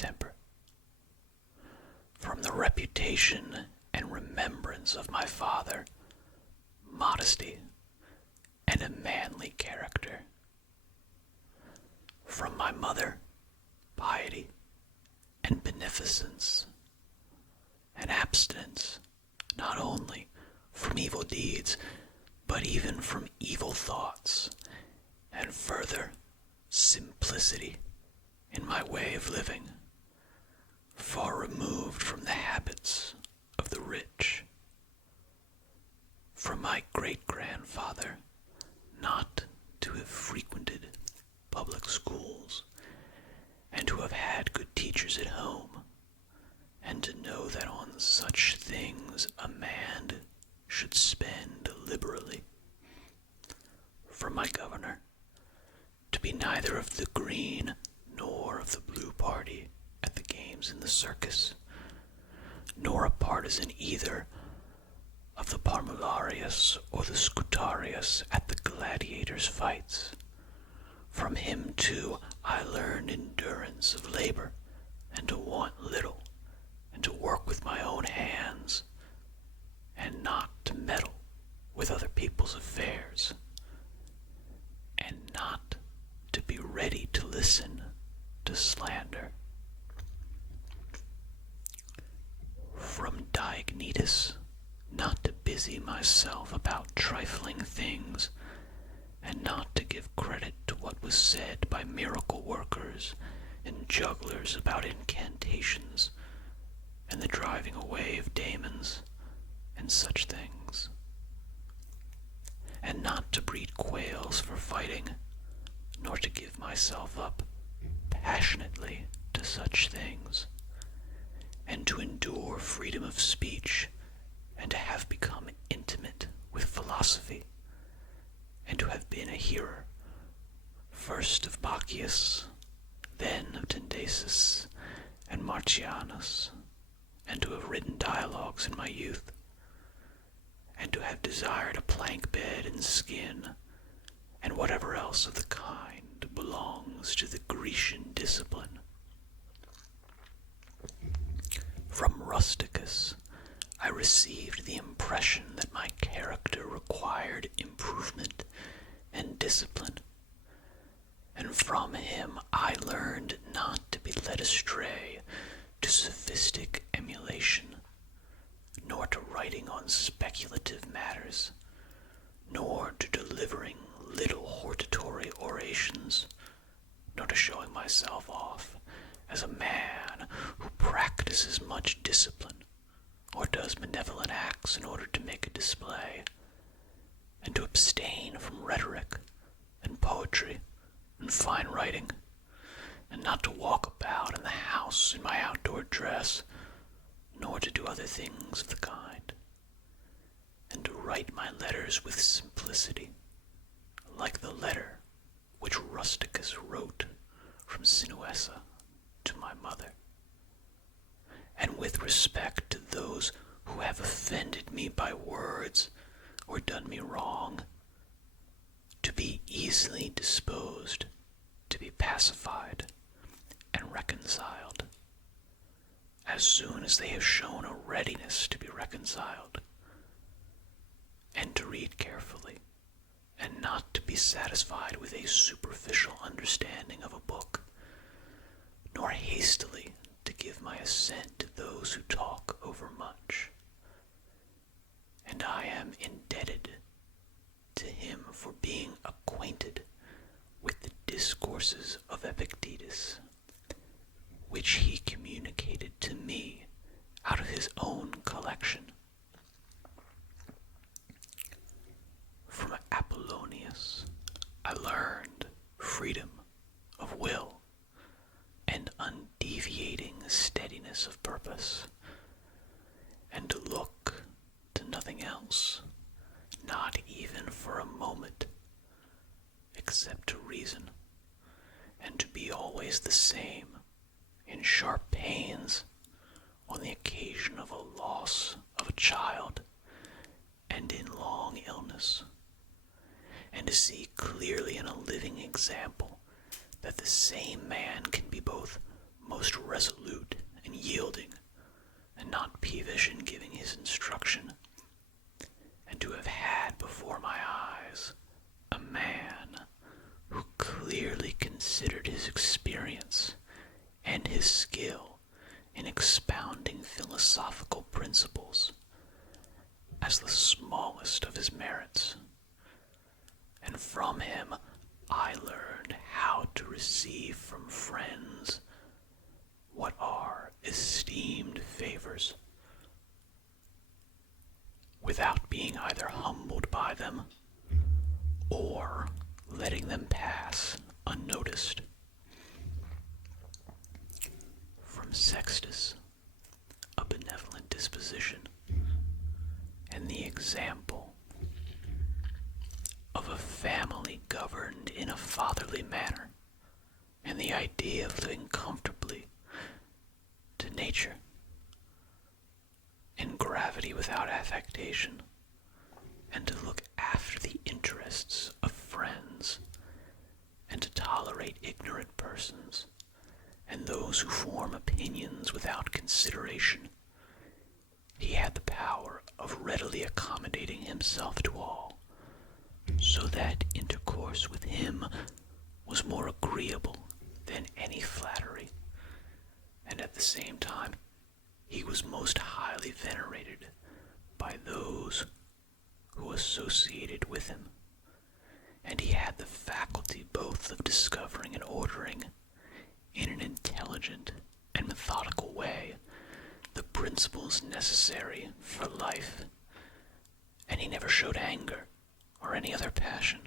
temper. From the reputation and remembrance of my father, modesty and a manly character. From my mother, piety and beneficence, and abstinence not only from evil deeds, but even from evil thoughts, and further, simplicity in my way of living, far removed from the habits of the rich. From my great-grandfather, not to have frequented public schools, and to have had good teachers at home, and to know that on such things a man should spend liberally. From my governor, to be neither of the green nor of the blue party at the games in the circus, nor a partisan either of the Parmularius or the Scutarius at the gladiators' fights. From him, too, I learned endurance of labor, and to want little, and to work with my own hands, and not to meddle with other people's affairs, and not to be ready to listen to slander. From Diognetus, not to busy myself about trifling things, and not to give credit to what was said by miracle workers and jugglers about incantations and the driving away of demons and such things, and not to breed quails for fighting, nor to give myself up passionately to such things, and to endure freedom of speech, and to have become intimate with philosophy, and to have been a hearer, first of Bacchius, then of Tyndasus and Marcianus, and to have written dialogues in my youth, and to have desired a plank bed and skin, and whatever else of the kind belongs to the Grecian discipline. From Rusticus, I received the impression that my character required improvement and discipline, and from him I learned not to be led astray to sophistic emulation, nor to writing on speculative matters, nor to delivering little hortatory orations, nor to showing myself off as a man who practices much discipline, or does benevolent acts in order to make a display, and to abstain from rhetoric and poetry and fine writing, and not to walk about in the house in my outdoor dress, nor to do other things of the kind, and to write my letters with simplicity, like the letter which Rusticus wrote from Sinuessa to my mother, and with respect to those who have offended me by words or done me wrong, to be easily disposed, to be pacified and reconciled, as soon as they have shown a readiness to be reconciled, and to read carefully, and not to be satisfied with a superficial understanding of a book, nor hastily to give my assent to those who talk overmuch. And I am indebted to him for being acquainted with the discourses of Epictetus, which he communicated to me out of his own collection. From Apollonius I learned freedom of will and undeviating steadiness of purpose, and to look to nothing else, not even for a moment, except to reason, and to be always the same in sharp pains on the occasion of a loss of a child and in long illness, and to see clearly in a living example that the same man can be both most resolute and yielding, and not peevish in giving his instruction, and to have had before my eyes a man who clearly considered his experience and his skill in expounding philosophical principles as the smallest of his merits, and from him I learned how to receive from friends what are esteemed favors, without being either humbled by them or letting them pass unnoticed. From Sextus, a benevolent disposition, and the example of a family governed in a fatherly manner, and the idea of living comfortably to nature, in gravity without affectation, and to look after the interests of friends, and to tolerate ignorant persons, and those who form opinions without consideration. He had the power of readily accommodating himself to all, so that intercourse with him was more agreeable than any flattery, and at the same time he was most highly venerated by those who associated with him, and he had the faculty both of discovering and ordering, in an intelligent and methodical way, the principles necessary for life, and he never showed anger or any other passion,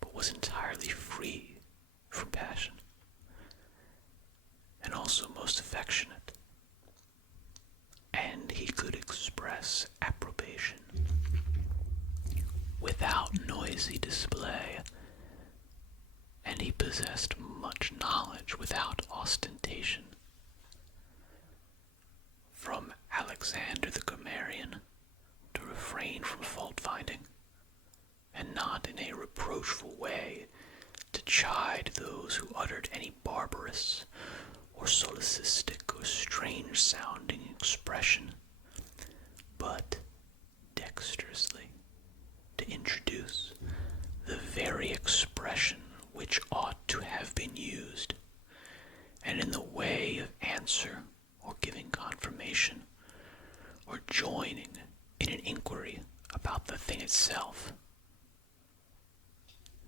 but was entirely free from passion, and also most affectionate, and he could express approbation without noisy display, and he possessed much knowledge without ostentation. From Alexander the grammarian, to refrain from fault-finding, and not in a reproachful way to chide those who uttered any barbarous or solecistic or strange-sounding expression, but dexterously to introduce the very expression which ought to have been used, and in the way of answer or giving confirmation, or joining in an inquiry about the thing itself,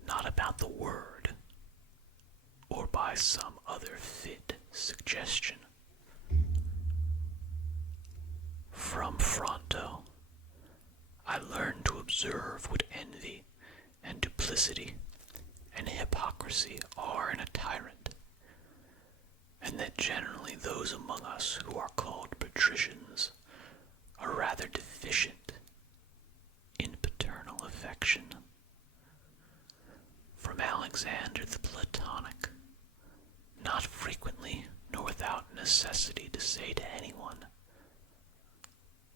not about the word, or by some other fit suggestion. From Fronto, I learned to observe what envy and duplicity and hypocrisy are in a tyrant, and that generally those among us who are called patricians are rather deficient in paternal affection. From Alexander the Platonic, not frequently nor without necessity to say to anyone,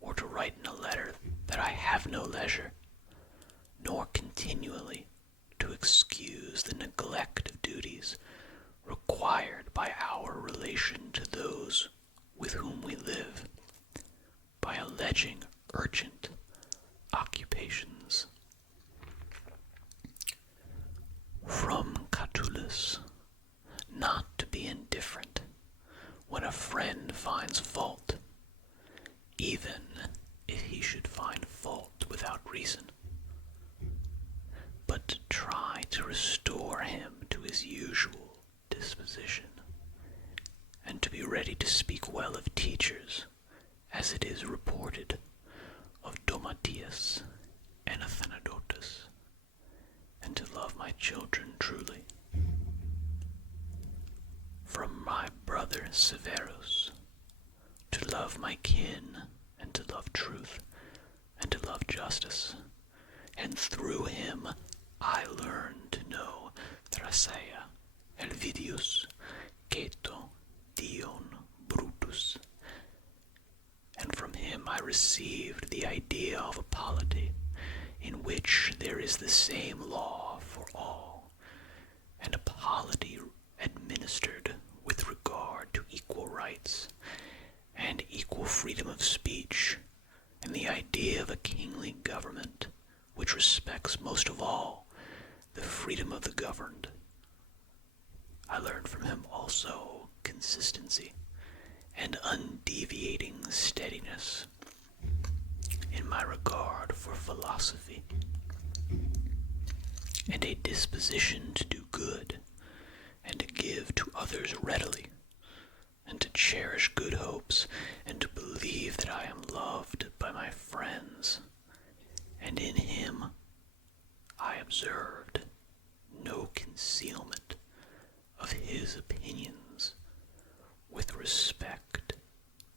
or to write in a letter, that I have no leisure, nor continually to excuse the neglect of duties required by our relation to those with whom we live, by alleging urgent occupations. From Catullus, not to be indifferent when a friend finds fault, even if he should find fault without reason, but to try to restore him to his usual disposition, and to be ready to speak well of teachers, as it is reported of Domitius and Athenodotus, and to love my children truly. From my brother Severus, to love my kin, and to love truth, and to love justice, and through him I learned to know Thrasea, Helvidius, Cato, Dion, Brutus, and from him I received the idea of a polity, in which there is the same law for all, and a polity administered with regard to freedom of speech, and the idea of a kingly government which respects most of all the freedom of the governed. I learned from him also consistency and undeviating steadiness in my regard for philosophy, and a disposition to do good and to give to others readily, and to cherish good hopes, and to believe that I am loved by my friends. And in him I observed no concealment of his opinions with respect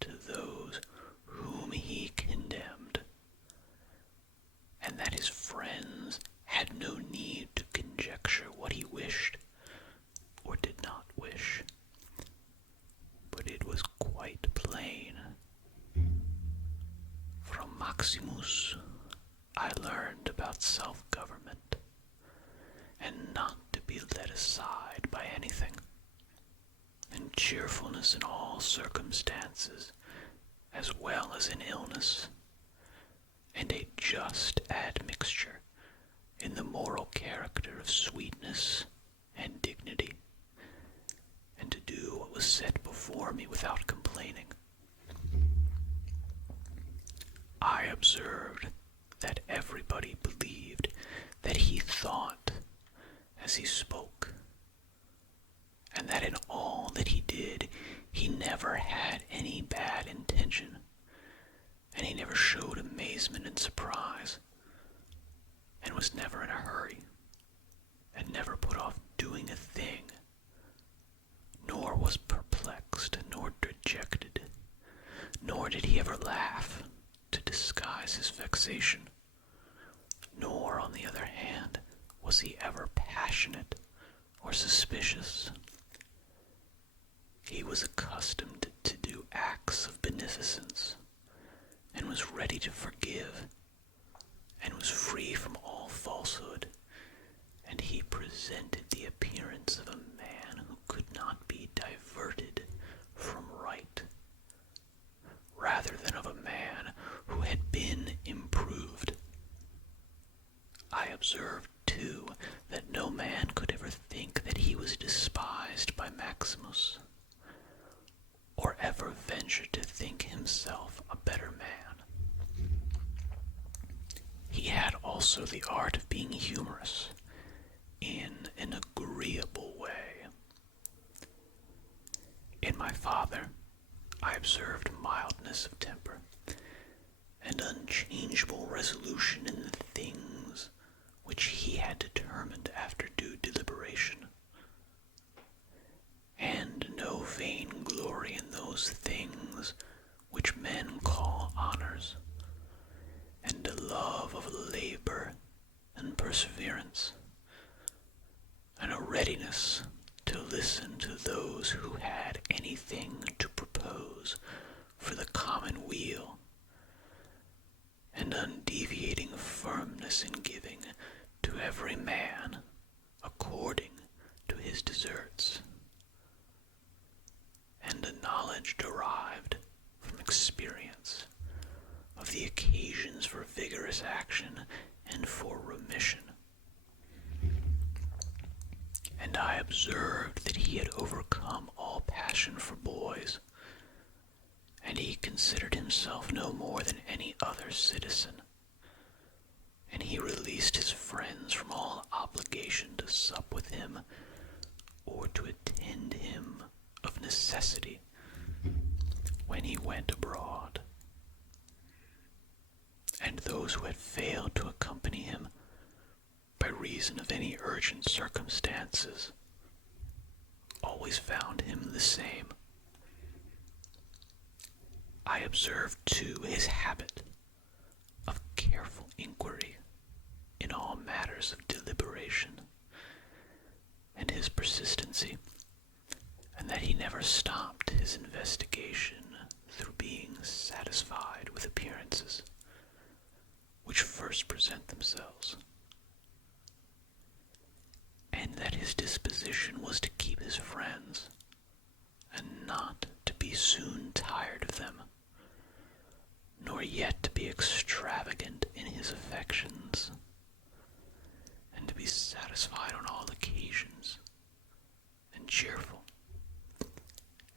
to those whom he condemned, and that his friends had no need to conjecture what he wished or did not wish, but it was quite plain. From Maximus I learned about self-government, and not to be led aside by anything, and cheerfulness in all circumstances, as well as in illness, and a just admixture in the moral character of sweetness and dignity, and to do what was set before me without complaining. I observed that everybody believed that he thought as he spoke, and that in all that he did he never had any bad intention, and he never showed amazement and surprise, and was never in a hurry, and never put off doing a thing, nor was perplexed, nor dejected, nor did he ever laugh to disguise his vexation, nor, on the other hand, was he ever passionate or suspicious. He was accustomed to do acts of beneficence, and was ready to forgive, and was free from all falsehood, and he presented the appearance of a man who could not be diverted from right, rather than of a man who had been improved. I observed, too, that no man could ever think that he was despised by Maximus, or ever venture to think himself a better man. He had also the art of being humorous in an agreeable way. In my father, I observed mildness of temper, and unchangeable resolution in the things which he had determined after due deliberation, and no vain glory in those things which men call honors, and a love of labor and perseverance, and a readiness to listen to those who had anything to propose for the common weal, and undeviating firmness in giving to every man according to his deserts, and a knowledge derived from experience of the occasions for vigorous action and for remission. And I observed that he had overcome all passion for boys, and he considered himself no more than any other citizen, and he released his friends from all obligation to sup with him or to attend him of necessity when he went abroad. And those who had failed to accompany him by reason of any urgent circumstances always found him the same. I observed, too, his habit of careful inquiry in all matters of deliberation, and his persistency, and that he never stopped his investigation through being satisfied with appearances which first present themselves, and that his disposition was to keep his friends, and not to be soon tired of them, affections, and to be satisfied on all occasions, and cheerful,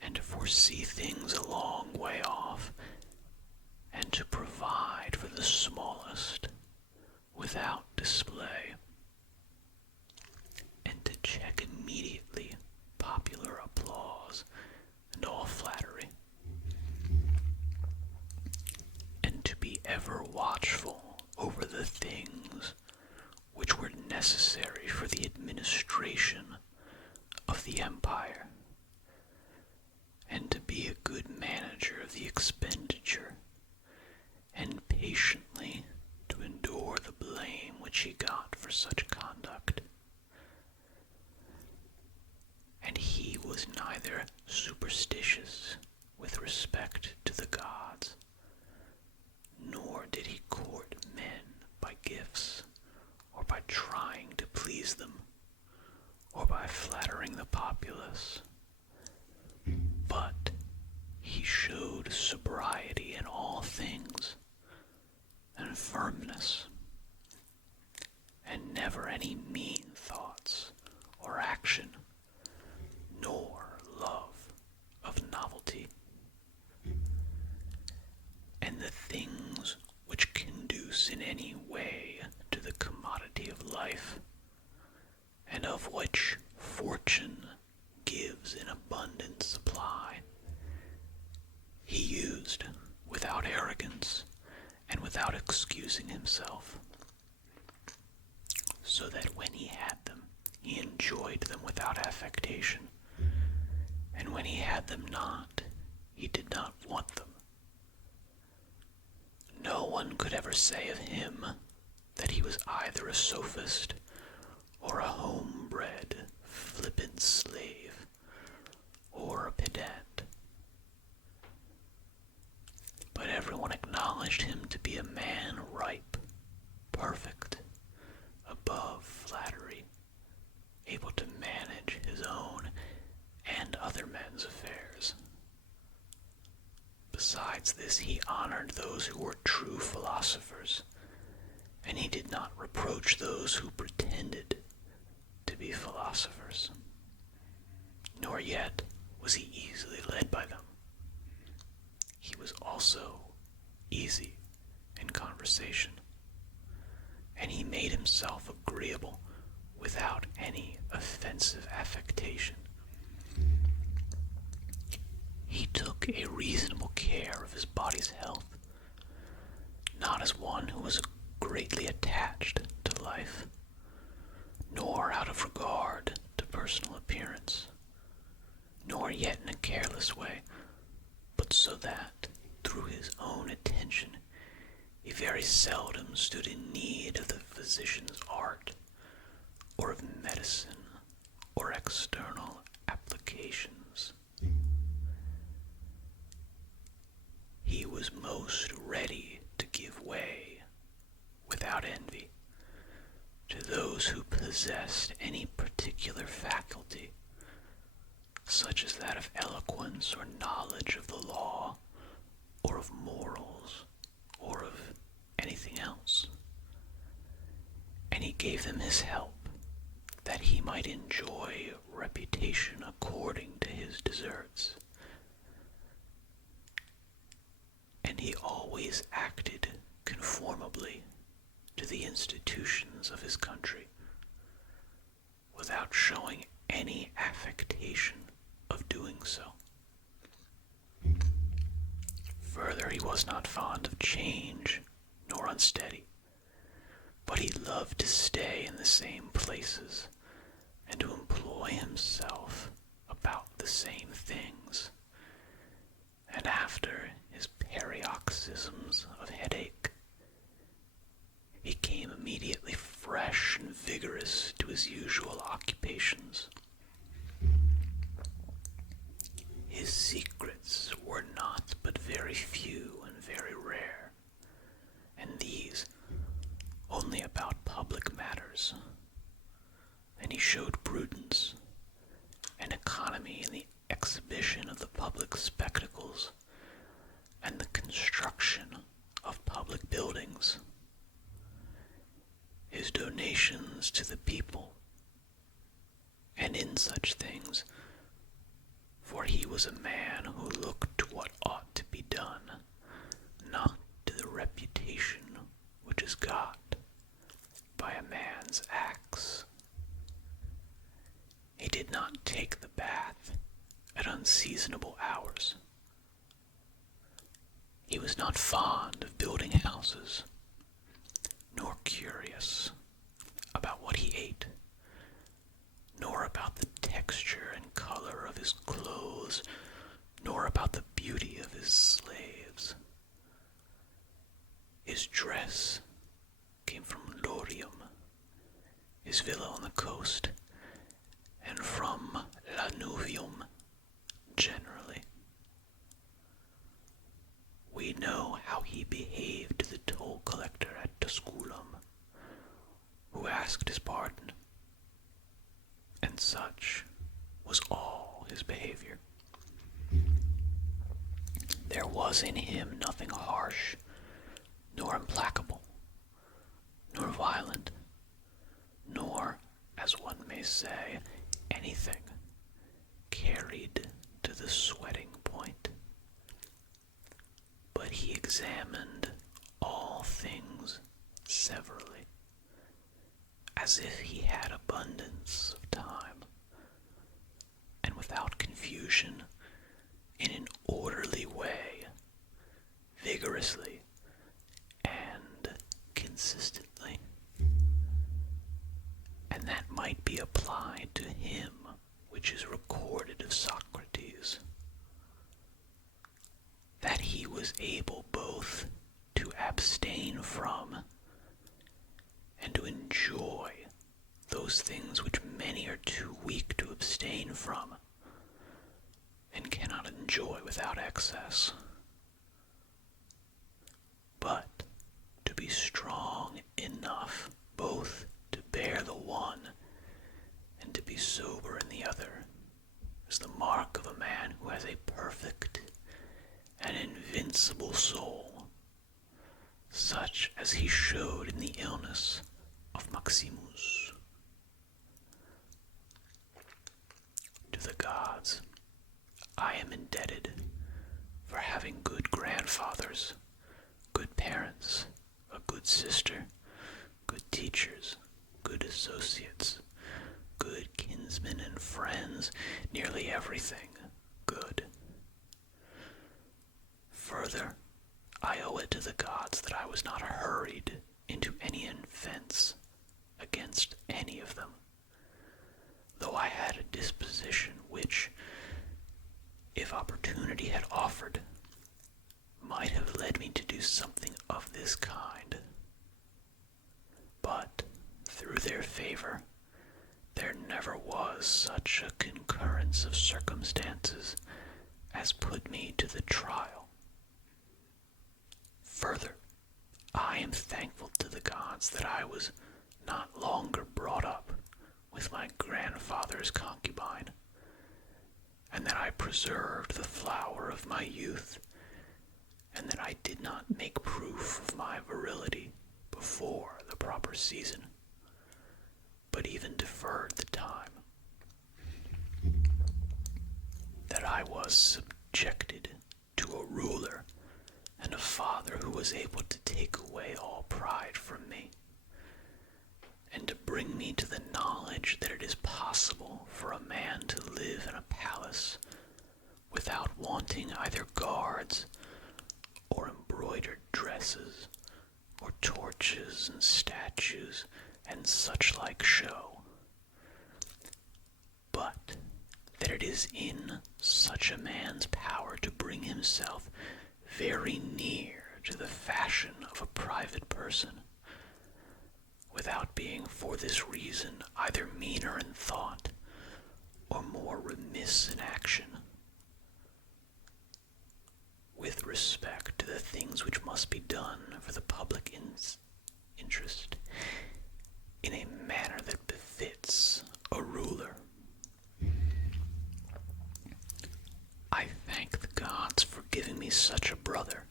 and to foresee things a long way off, and to provide for the smallest without display, and to check immediately popular applause and all flattery, and to be ever watchful over the things which were necessary for the administration of the empire, and to be a good manager of the expenditure, and patiently to endure the blame which he got for such conduct. And he was neither superstitious with respect to the gods, nor did he court men by gifts, or by trying to please them, or by flattering the populace. But he showed sobriety in all things, and firmness, and never any mean thoughts or action, nor love of novelty. And the things which conduce in any way to the commodity of life, and of which fortune gives an abundant supply, he used without arrogance and without excusing himself, so that when he had them, he enjoyed them without affectation, and when he had them not, he did not want them. No one could ever say of him that he was either a sophist or a homebred, flippant slave, or a pedant. But everyone acknowledged him to be a man ripe, perfect, above flattery, able to manage his own and other men's affairs. Besides this, he honored those who were true philosophers, and he did not reproach those who pretended to be philosophers, nor yet was he easily led by them. He was also easy in conversation, and he made himself agreeable without any offensive affectation. He took a reasonable care of his body's health, not as one who was greatly attached to life, nor out of regard to personal appearance, nor yet in a careless way, but so that, through his own attention, he very seldom stood in need of the physician's art, or of medicine, or external applications. He was most ready to give way, without envy, to those who possessed any particular faculty, such as that of eloquence or knowledge of the law, or of morals, or of anything else. And he gave them his help, that he might enjoy reputation according to his deserts. And he always acted conformably to the institutions of his country, without showing any affectation of doing so. Further, he was not fond of change, nor unsteady, but he loved to stay in the same places, and to employ himself about the same things. And after his paroxysms of headache, he came immediately fresh and vigorous to his usual occupations. His secrets were not but very few and very rare, and these only about public matters, and he showed prudence and economy in the exhibition of the public spectacles and the construction of public buildings. was a man who looked to what ought to be done, not to the reputation which is got by a man's acts. He did not take the bath at unseasonable hours. He was not fond of building houses, nor curious about what he ate, nor about the texture and color of his clothes, nor about the beauty of his slaves. His dress came from Lorium, his villa on the coast, and from Lanuvium generally. We know how he behaved to the toll collector at Tusculum, who asked his pardon, and such was all his behavior. There was in him nothing harsh, nor implacable, nor violent, nor, as one may say, anything carried to the sweating point. But he examined all things severally, as if he had abundance of time, and without confusion, in an orderly way, vigorously and consistently. And that might be applied to him which is recorded of Socrates, that he was able both to abstain from and to enjoy those things which many are too weak to abstain from and cannot enjoy without excess. But to be strong enough both to bear the one and to be sober in the other is the mark of a man who has a perfect and invincible soul, such as he showed in the illness of Maximus. To the gods I am indebted for having good grandfathers, good parents, a good sister, good teachers, good associates, good kinsmen and friends, nearly everything good. Further, I owe it to the gods that I was not hurried into any offense against any of them, though I had a disposition which, if opportunity had offered, might have led me to do something of this kind. But, through their favor, there never was such a concurrence of circumstances as put me to the trial. Further, I am thankful to the gods that I was not longer brought up with my grandfather's concubine, and that I preserved the flower of my youth, and that I did not make proof of my virility before the proper season, but even deferred the time. That I was subjected to a ruler and a father who was able to take away all pride from me, and to bring me to the knowledge that it is possible for a man to live in a palace without wanting either guards or embroidered dresses or torches and statues and such like show, but that it is in such a man's power to bring himself very near to the fashion of a private person, without being for this reason either meaner in thought or more remiss in action, with respect to the things which must be done for the public interest, in a manner that befits a ruler. I thank the gods for giving me such a brother,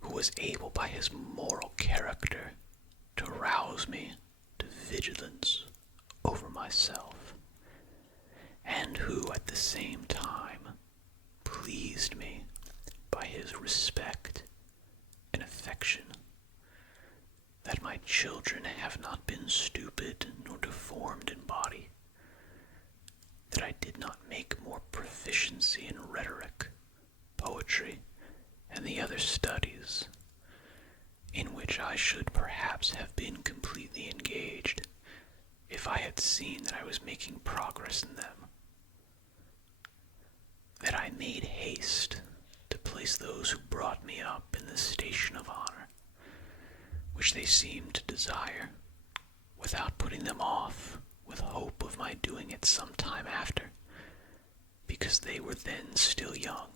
who was able by his moral character to rouse me to vigilance over myself, and and who at the same time pleased me by his respect and affection, that my children have not been stupid nor deformed in body, that I did not make more proficiency in rhetoric, poetry, and the other studies, in which I should perhaps have been completely engaged if I had seen that I was making progress in them, that I made haste to place those who brought me up in the station of honor, which they seemed to desire, without putting them off with hope of my doing it some time after, because they were then still young,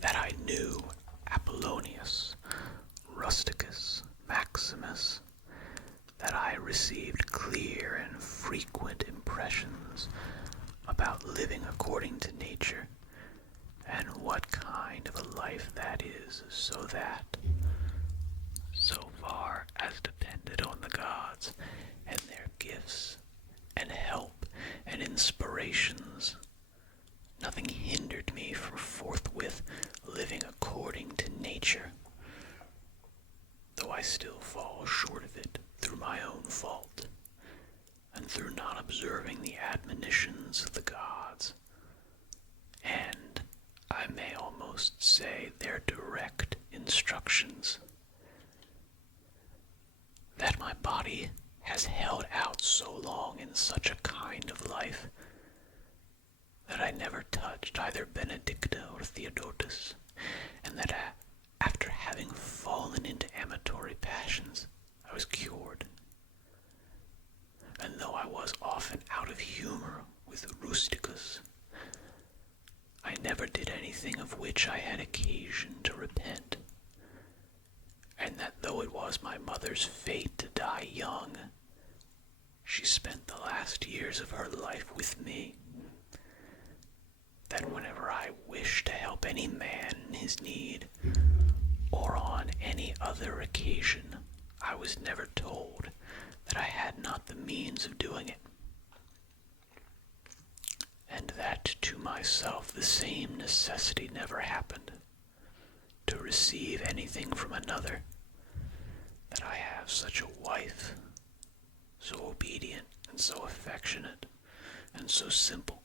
that I knew Apollonius, Rusticus, Maximus, that I received clear and frequent impressions about living according to nature, and what kind of a life that is, so that, so far as depended on the gods and their gifts and help and inspirations, nothing hindered me from forthwith living according to nature, though I still fall short of it through my own fault, and through not observing the admonitions of the gods, and I may almost say their direct instructions, that my body has held out so long in such a kind of life that I never touched either Benedicta or Theodotus, and that after having fallen into amatory passions, I was cured. And though I was often out of humor with Rusticus, I never did anything of which I had occasion to repent, and that though it was my mother's fate to die young, she spent the last years of her life with me, that whenever I wished to help any man in his need, or on any other occasion, I was never told that I had not the means of doing it, and that to myself the same necessity never happened, to receive anything from another, that I have such a wife, so obedient and so affectionate and so simple,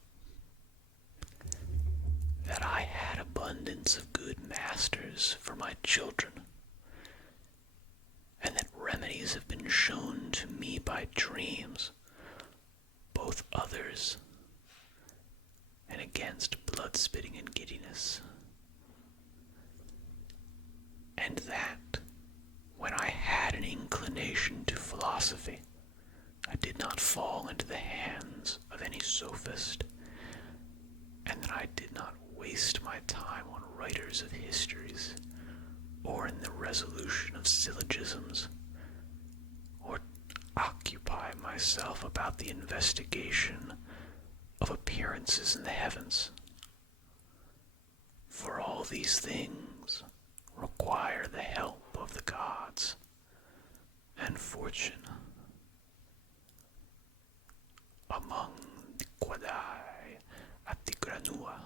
that I had abundance of good masters for my children, and that remedies have been shown to me by dreams, both others and against blood-spitting and giddiness, and that when I had an inclination to philosophy, I did not fall into the hands of any sophist, and that I did not waste my time on writers of histories, or in the resolution of syllogisms, or occupy myself about the investigation of appearances in the heavens. For all these things require the help of the gods and fortune. Among the quadae at the granua